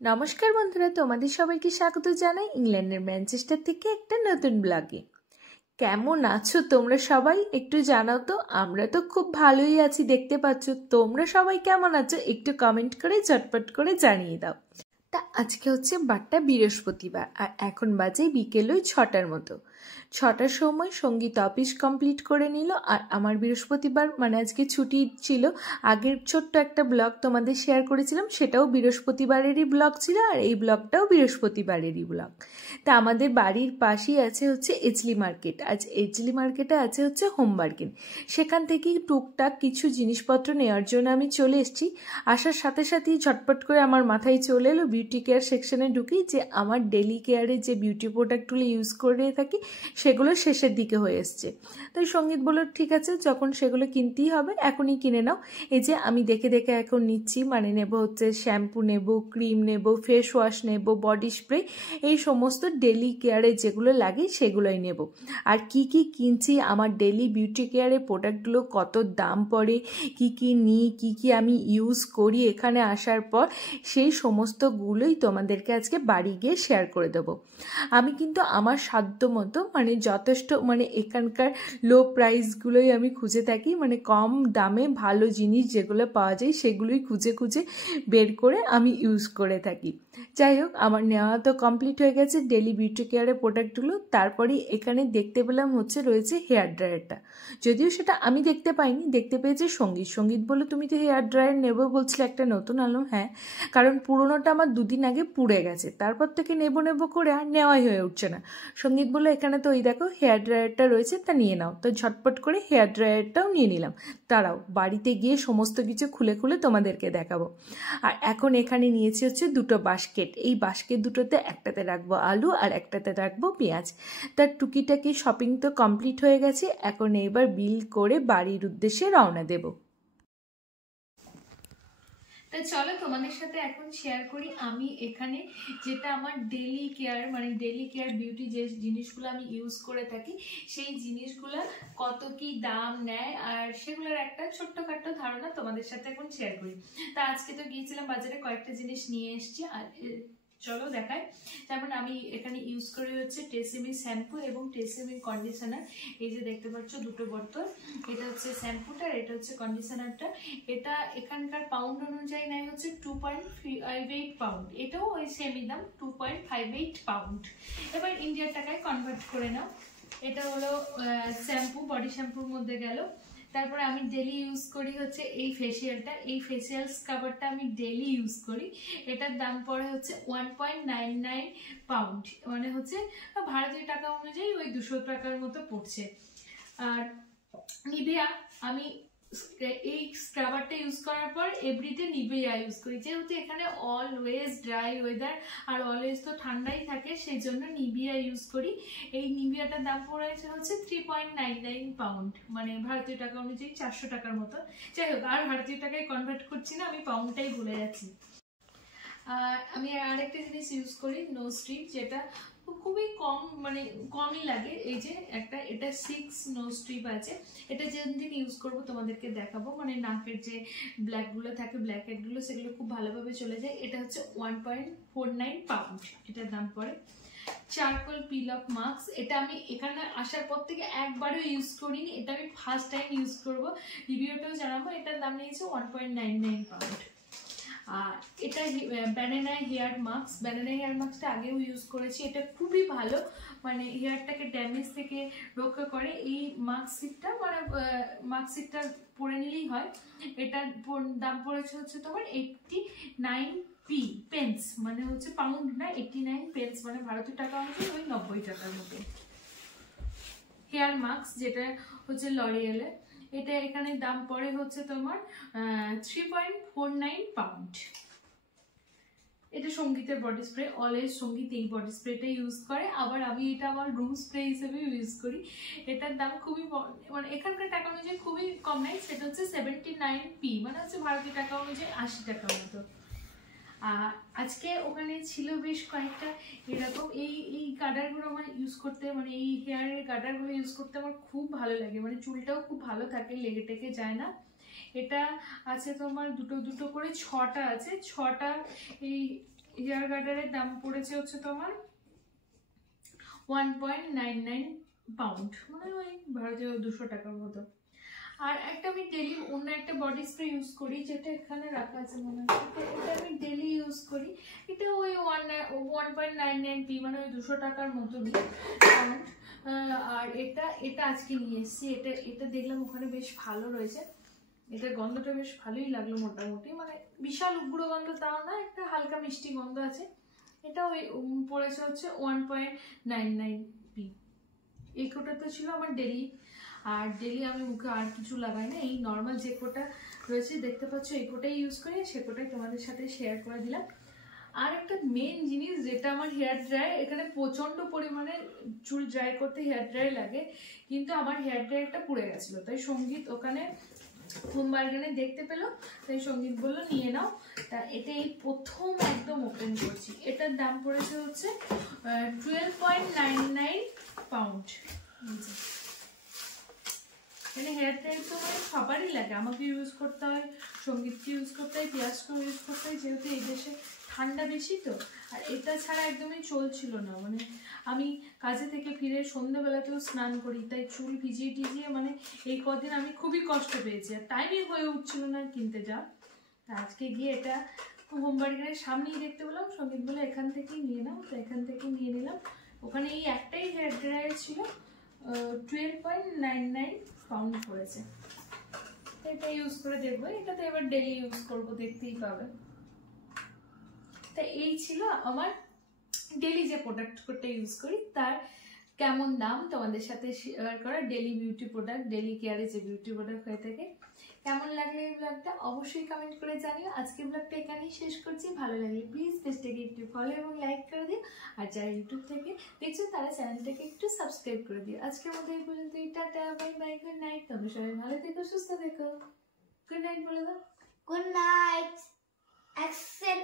নমস্কার বন্ধুরা, তোমাদের সবাইকে স্বাগত জানাই ইংল্যান্ডের ম্যানচেস্টার থেকে একটা নতুন ব্লগে। কেমন আছো তোমরা সবাই একটু জানাও তো। আমরা তো খুব ভালোই আছি, দেখতে পাচ্ছ। তোমরা সবাই কেমন আছো একটু কমেন্ট করে ঝটপট করে জানিয়ে দাও। তা আজকে হচ্ছে বারটা বৃহস্পতিবার আর এখন বাজে বিকেল ওই 6টার মতো। 6টার সময় সঙ্গীত অফিস কমপ্লিট করে নিল আর আমার বৃহস্পতিবার মানে আজকে ছুটি ছিল। আগের ছোট্ট একটা ব্লগ তোমাদের শেয়ার করেছিলাম, সেটাও বৃহস্পতিবারেরই ব্লগ ছিল আর এই ব্লগটাও বৃহস্পতিবারেরই ব্লগ। তা আমাদের বাড়ির পাশেই আছে হচ্ছে এজলি মার্কেট। আজ এজলি মার্কেটে আছে হচ্ছে হোম বার্গেন। সেখান থেকেই টুকটাক কিছু জিনিসপত্র নেওয়ার জন্য আমি চলে এসেছি। আসার সাথে সাথেই ঝটপট করে আমার মাথায় চলে এলো বিউটি কেয়ার সেকশনে ঢুকি যে আমার ডেলি কেয়ারে যে বিউটি প্রোডাক্টগুলো ইউজ করে থাকি সেগুলো শেষের দিকে হয়ে এসছে। তাই সঙ্গীত বলল ঠিক আছে, যখন সেগুলো কিনতেই হবে এখনই কিনে নাও। এই যে আমি দেখে দেখে এখন নিচ্ছি, মানে নেব হচ্ছে শ্যাম্পু নেব, ক্রিম নেব, ফেস ওয়াশ নেব, বডি স্প্রে, এই সমস্ত ডেলি কেয়ারে যেগুলো লাগে সেগুলোই নেব। আর কি কি কিনছি, আমার ডেলি বিউটি কেয়ারে প্রোডাক্টগুলো কত দাম পড়ে, কি কি নিই, কি কি আমি ইউজ করি এখানে আসার পর, সেই সমস্তগুলোই তোমাদেরকে আজকে বাড়ি গিয়ে শেয়ার করে দেবো। আমি কিন্তু আমার সাধ্য মতো মানে যথেষ্ট মানে এখানকার লো প্রাইসগুলোই আমি খুঁজে থাকি, মানে কম দামে ভালো জিনিস যেগুলো পাওয়া যায় সেগুলোই খুঁজে খুঁজে বের করে আমি ইউজ করে থাকি। যাই হোক, আমার নেওয়া তো কমপ্লিট হয়ে গেছে ডেলি বিউটি কেয়ারের প্রোডাক্টগুলো। তারপরে এখানে দেখতে পেলাম হচ্ছে রয়েছে হেয়ার ড্রায়ারটা। যদিও সেটা আমি দেখতে পাইনি, দেখতে পেয়েছে সঙ্গীত বললো তুমি তো হেয়ার ড্রায়ার নেবো বলছিলে, একটা নতুন আনলাম। হ্যাঁ, কারণ পুরোনোটা আমার দুদিন আগে পুড়ে গেছে, তারপর থেকে নেবো করে আর নেওয়াই হয়ে উঠছে না। সঙ্গীত বললো এখানে তো ওই দেখো হেয়ার ড্রায়ারটা রয়েছে, তা নিয়ে নাও। তো ঝটপট করে হেয়ার ড্রায়ারটাও নিয়ে নিলাম। তারাও বাড়িতে গিয়ে সমস্ত কিছু খুলে খুলে তোমাদেরকে দেখাবো। আর এখন এখানে নিয়েছি হচ্ছে দুটো বাস্কেট। এই বাস্কেট দুটোতে একটাতে রাখবো আলু আর একটাতে রাখবো পেঁয়াজ। তার টুকিটাকি শপিং তো কমপ্লিট হয়ে গেছে, এখন এবার বিল করে বাড়ির উদ্দেশ্যে রওনা দেবো। তা চলো তোমাদের সাথে এখন শেয়ার করি আমি এখানে যেটা আমার ডেলি কেয়ার মানে ডেলি কেয়ার বিউটি যে জিনিসগুলো আমি ইউজ করে থাকি সেই জিনিসগুলো কত কি দাম নেয় আর সেগুলোর একটা ছোট্টখাট্ট ধারণা তোমাদের সাথে এখন শেয়ার করি। তা আজকে তো গিয়েছিলাম বাজারে, কয়েকটা জিনিস নিয়ে এসেছি আর চলো দেখাই। তারপর আমি এখানে ইউজ করি হচ্ছে টেসেমি শ্যাম্পু এবং টেসেমি কন্ডিশনার। এই যে দেখতে পাচ্ছ দুটো বোতল, এটা হচ্ছে শ্যাম্পুটা আর এটা হচ্ছে কন্ডিশনারটা। এটা এখানকার পাউন্ড অনুযায়ী নেয় হচ্ছে 2.58 পাউন্ড, এটাও ওই সেমই দাম 2.58 পাউন্ড। এবার ইন্ডিয়ার টাকায় কনভার্ট করে নাও। এটা হলো শ্যাম্পু, বডি শ্যাম্পুর মধ্যে গেল। তারপরে আমি ডেলি ইউজ করি হচ্ছে এই ফেসিয়ালটা, এই ফেসিয়াল স্ক্রাবারটা আমি ডেলি ইউজ করি। এটার দাম পড়ে হচ্ছে 1.99 পাউন্ড, মানে হচ্ছে ভারতীয় টাকা অনুযায়ী ওই 200 টাকার মতো পড়ছে। আর নিভিয়া, আমি এই স্ক্রাবারটা ইউজ করার পর এভরিডে নিভিয়া ইউজ করি, যেহেতু এখানে always dry weather are always তো ঠান্ডাই থাকে, সেই জন্য নিভিয়া ইউজ করি। এই নিভিয়াটার দাম পড়েছে হচ্ছে 3.99 পাউন্ড, মানে ভারতীয় টাকা অনুযায়ী 400 টাকার মতো। যাই হোক, আর ভারতীয় টাকায় কনভার্ট করছি না, আমি পাউন্ডটাই ভুলে যাচ্ছি। আর আমি আরেকটা জিনিস ইউজ করি নো স্ট্রিপ, যেটা খুবই কম মানে কমই লাগে। এই যে একটা এটা 6 নো স্ট্রিপ আছে, এটা যেদিন ইউজ করব তোমাদেরকে দেখাবো, মানে নাকের যে ব্ল্যাকগুলো থাকে ব্ল্যাক হেডগুলো সেগুলো খুব ভালোভাবে চলে যায়। এটা হচ্ছে 1.49 পাউন্ড এটার দাম পড়ে। চারকোল পিল অফ মাস্ক, এটা আমি এখানে আসার পর থেকে একবারও ইউজ করিনি, এটা আমি ফার্স্ট টাইম ইউজ করবো, রিভিউটাও জানাবো। এটার দাম নিয়েছে 1.99 পাউন্ড। আর এটা banana hair mask, banana hair মাস্কটা আগেও ইউজ করেছি, এটা খুবই ভালো, মানে হেয়ারটাকে ড্যামেজ থেকে রক্ষা করে। এই মাস্কটা মানে মাস্কটা পরে নিলেই হয়। এটার দাম পড়েছে হচ্ছে তোমার 89 পেন্স, মানে হচ্ছে পাউন্ড না, 89 পেন্স, মানে ভারতীয় টাকা অনুযায়ী ওই 90 টাকার মতো। হেয়ার মাস্ক যেটা হচ্ছে লরিয়েলের, এটা এখানে দাম পড়ে হচ্ছে তোমার 3.49 পাউন্ড। এটা সঙ্গীতের বডি স্প্রে, অলওয়েজ সঙ্গীত এই বডি স্প্রেটা ইউজ করে। আবার আমি এটা আমার রুম স্প্রে হিসেবে ইউজ করি। এটার দাম খুবই মানে এখানকার টাকা অনুযায়ী খুবই কম নেয়, সেটা হচ্ছে 79p, মানে হচ্ছে ভারতীয় টাকা অনুযায়ী 80 টাকার মতো। আর আজকে ওখানে ছিল বেশ কয়েকটা এরকম এই গার্ডারগুলো আমার ইউজ করতে, মানে এই হেয়ারের গার্ডারগুলো ইউজ করতে আমার খুব ভালো লাগে, মানে চুলটাও খুব ভালো থাকে, লেগে টেগে যায় না। এটা আছে তোমার দুটো দুটো করে 6টা আছে, 6টা এই হেয়ার গার্ডারের দাম পড়েছে হচ্ছে তোমার 1.99 পাউন্ড, মানে ওই ভারতীয় 200 টাকার মতো। আর একটা আমি ডেলি অন্য একটা বডি স্প্রে ইউজ করি, যেটা এখানে রাখা আছে মনে হচ্ছে, এটা আমি ডেলি ইউজ করি। এটা ওই 1.99p, মানে ওই 200 টাকার মতনই পাউন্ড। আর এটা আজকে নিয়ে এসেছি। এটা দেখলাম ওখানে বেশ ভালো রয়েছে। এটা গন্ধটা বেশ ভালোই লাগলো মোটামুটি, মানে বিশাল উগ্র গন্ধ তাও না, একটা হালকা মিষ্টি গন্ধ আছে। এটা ওই পড়েছে হচ্ছে 1.99p। এই কোটা তো ছিল আমার ডেলি। আর ডেলি আমি মুখে আর কিছু লাগাই না, এই নর্মাল যে কোটা রয়েছে দেখতে পাচ্ছ এই কোটাই ইউজ করি, সে কোটাই তোমাদের সাথে শেয়ার করে দিলাম। আর একটা মেন জিনিস যেটা আমার হেয়ার ড্রায়ার, এখানে প্রচন্ড পরিমাণে চুল ড্রাই করতে হেয়ার ড্রায়ার লাগে, কিন্তু আমার হেয়ার ড্রায়ারটা পুড়ে গেছিলো, তাই সঙ্গীত ওখানে হোম বার্গেনে দেখতে পেলো, তাই সঙ্গীত বললো নিয়ে নাও। তা এটা এই প্রথম একদম ওপেন করছি। এটার দাম পড়েছে হচ্ছে 12.99 পাউন্ড। মানে হেয়ার ড্রায়ার তো মানে সবারই লাগে, আমাকে ইউজ করতে হয়, সঙ্গীতকে ইউজ করতে হয়, পিয়াজকেও ইউজ করতে হয়, যেহেতু এই দেশে ঠান্ডা বেশি তো। আর এটা ছাড়া একদমই চলছিল না, মানে আমি কাজে থেকে ফিরে সন্ধ্যেবেলাতেও স্নান করি, তাই চুল ভিজিয়ে টিজিয়ে মানে এই কদিন আমি খুবই কষ্ট পেয়েছি, আর টাইমই হয়ে উঠছিল না কিনতে যা। আজকে গিয়ে এটা হোম বার্গেনের সামনেই দেখতে পেলাম, সঙ্গীত বলে এখান থেকেই নিয়ে নাও, তো এখান থেকেই নিয়ে নিলাম। ওখানে এই একটাই হেয়ার ড্রায়ার ছিল, 12.99 পাউন্ড পড়েছে। এটা ইউজ করে দেখবো, এটাতে এবার ডেলি ইউজ করবো, দেখতেই পাবে। তা এই ছিল আমার ডেলি যে প্রোডাক্টটা ইউজ করি তার কেমন দাম তোমাদের সাথে শেয়ার করা। ডেলি বিউটি প্রোডাক্ট, ডেলি কেয়ারে যে বিউটি প্রোডাক্ট হয়ে থাকে। কেমন লাগলো এই ব্লগটা অবশ্যই কমেন্ট করে জানিও। আজকের ব্লগটা এখানেই শেষ করছি। ভালো লাগলে প্লিজ পেজটাকে একটু ফলো এবং লাইক করে দিও, আর যারা ইউটিউব থেকে দেখছো তারা চ্যানেলটাকে একটু সাবস্ক্রাইব করে দিও। আজকের মতো এই পর্যন্তই, tata, bye bye, good night. তোমরা সবাই ভালো থেকো, সুস্থ থেকো। গুড নাইট বলে দাও। Good night. অ্যাকশন।